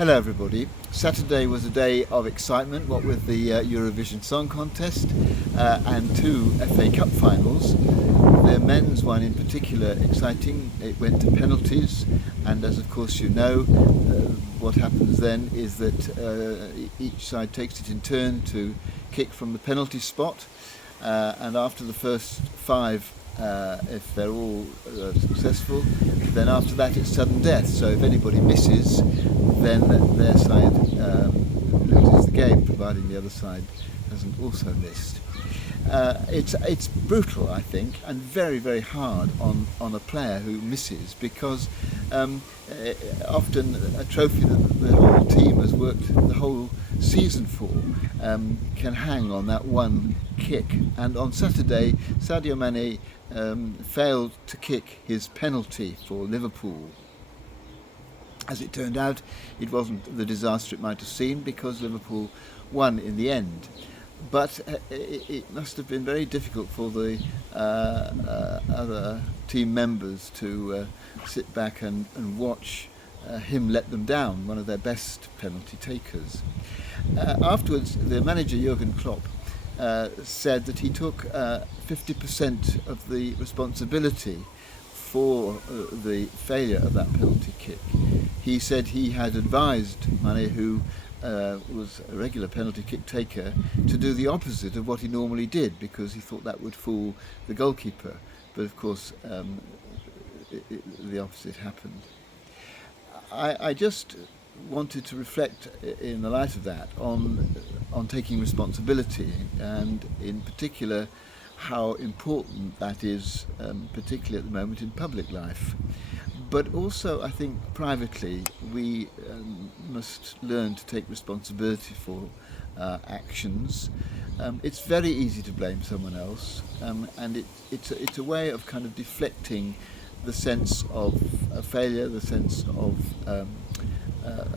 Hello everybody. Saturday was a day of excitement, what with the Eurovision Song Contest and two FA Cup finals. The men's one in particular exciting. It went to penalties, and as of course you know, what happens then is that each side takes it in turn to kick from the penalty spot, and after the first five, if they're all successful, then after that it's sudden death. So if anybody misses, then their side loses the game, providing the other side hasn't also missed. It's brutal, I think, and very, very hard on a player who misses, because often a trophy that the whole team has worked the whole season for can hang on that one kick. And on Saturday, Sadio Mane failed to kick his penalty for Liverpool. As it turned out, it wasn't the disaster it might have seemed, because Liverpool won in the end. But it must have been very difficult for the other team members to sit back and watch him let them down, one of their best penalty takers. Afterwards, the manager Jurgen Klopp said that he took 50% of the responsibility for the failure of that penalty kick. He said he had advised Mane, who was a regular penalty kick taker, to do the opposite of what he normally did, because he thought that would fool the goalkeeper. But of course, the opposite happened. I just wanted to reflect, in the light of that, on taking responsibility, and in particular how important that is, particularly at the moment in public life. But also, I think, privately, we must learn to take responsibility for actions. It's very easy to blame someone else, and it's a way of kind of deflecting the sense of failure, the sense of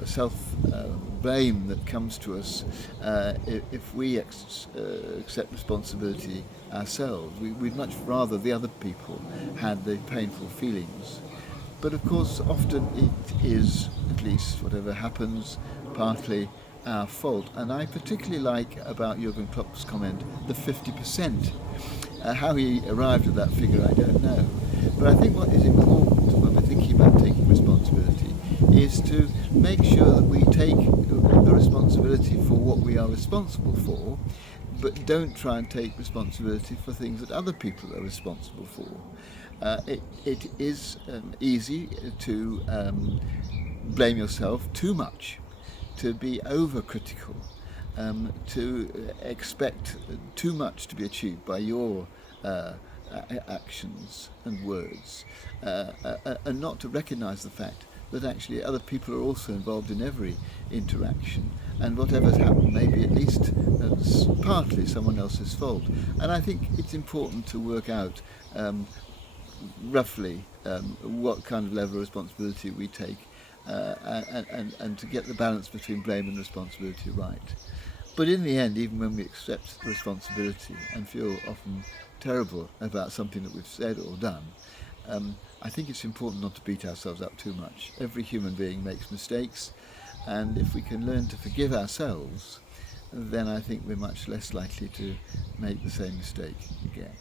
self-blame that comes to us if we accept responsibility ourselves. We'd much rather the other people had the painful feelings. But of course, often it is, at least whatever happens, partly our fault. And I particularly like about Jurgen Klopp's comment, the 50%. How he arrived at that figure, I don't know. But I think what is important when we're thinking about taking responsibility is to make sure that we take the responsibility for what we are responsible for, but don't try and take responsibility for things that other people are responsible for. It is easy to blame yourself too much, to be overcritical, to expect too much to be achieved by your actions and words, and not to recognise the fact that actually other people are also involved in every interaction, and whatever's happened may be at least partly someone else's fault. And I think it's important to work out roughly what kind of level of responsibility we take, and to get the balance between blame and responsibility right. But in the end, even when we accept the responsibility and feel often terrible about something that we've said or done, I think it's important not to beat ourselves up too much. Every human being makes mistakes, and if we can learn to forgive ourselves, then I think we're much less likely to make the same mistake again.